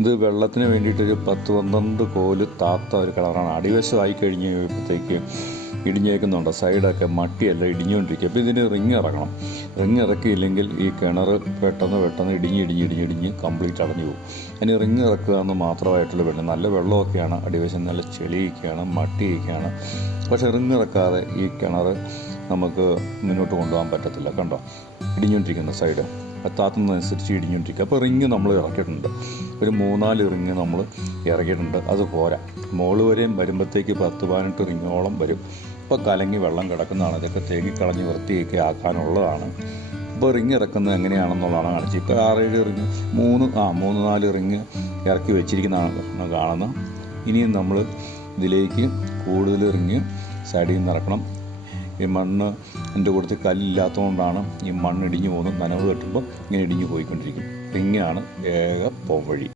ഇത് വെള്ളത്തിന് വേണ്ടിയിട്ടൊരു 10-12 കോല് താത്ത ഒരു കിണറാണ്. അടിവശമായി കഴിഞ്ഞ് കഴിയുമ്പോഴത്തേക്ക് ഇടിഞ്ഞേക്കുന്നുണ്ട്. സൈഡൊക്കെ മട്ടിയെല്ലാം ഇടിഞ്ഞുകൊണ്ടിരിക്കുക. അപ്പോൾ ഇതിന് റിങ് ഇറക്കണം. റിങ് ഇറക്കിയില്ലെങ്കിൽ ഈ കിണർ പെട്ടെന്ന് ഇടിഞ്ഞ് കംപ്ലീറ്റ് അടഞ്ഞു പോകും. അതിന് റിങ് ഇറക്കുക എന്ന് മാത്രമായിട്ടുള്ള വെള്ളം. നല്ല വെള്ളമൊക്കെയാണ്, അടിവശം നല്ല ചെളിയൊക്കെയാണ്, മട്ടിയൊക്കെയാണ്. പക്ഷേ റിങ് ഇറക്കാതെ ഈ കിണർ നമുക്ക് മുന്നോട്ട് കൊണ്ടുപോകാൻ പറ്റത്തില്ല. കണ്ടോ, ഇടിഞ്ഞുകൊണ്ടിരിക്കുന്ന സൈഡ് എത്താത്തുന്നതനുസരിച്ച് ഇടിഞ്ഞുകൊണ്ടിരിക്കുക. അപ്പോൾ റിങ് നമ്മൾ ഇറക്കിയിട്ടുണ്ട്. ഒരു 3-4 റിങ് നമ്മൾ ഇറക്കിയിട്ടുണ്ട്. അത് പോരാ, മോള് വരെയും വരുമ്പോഴത്തേക്ക് 10-18 റിങ്ങോളം വരും. ഇപ്പോൾ കലങ്ങി വെള്ളം കിടക്കുന്നതാണ്. ഇതൊക്കെ തേകിക്കളഞ്ഞ് വൃത്തിയൊക്കെ ആക്കാനുള്ളതാണ്. ഇപ്പോൾ റിങ് ഇറക്കുന്നത് എങ്ങനെയാണെന്നുള്ളതാണ് കാണിച്ചത്. ഇപ്പോൾ 6-7 റിങ് 3-4 റിങ് ഇറക്കി വെച്ചിരിക്കുന്നതാണ് കാണുന്നത്. ഇനിയും നമ്മൾ ഇതിലേക്ക് കൂടുതൽ റിങ് സൈഡിൽ നിന്ന് ഇറക്കണം. ഈ മണ്ണ് എൻ്റെ കൂടുതൽ കല്ലില്ലാത്തതുകൊണ്ടാണ് ഈ മണ്ണ് ഇടിഞ്ഞു പോകുന്നത്. നനവ് കെട്ടുമ്പോൾ ഇങ്ങനെ ഇടിഞ്ഞു പോയിക്കൊണ്ടിരിക്കും. റിങ്ങാണ് ഏക പോംവഴി.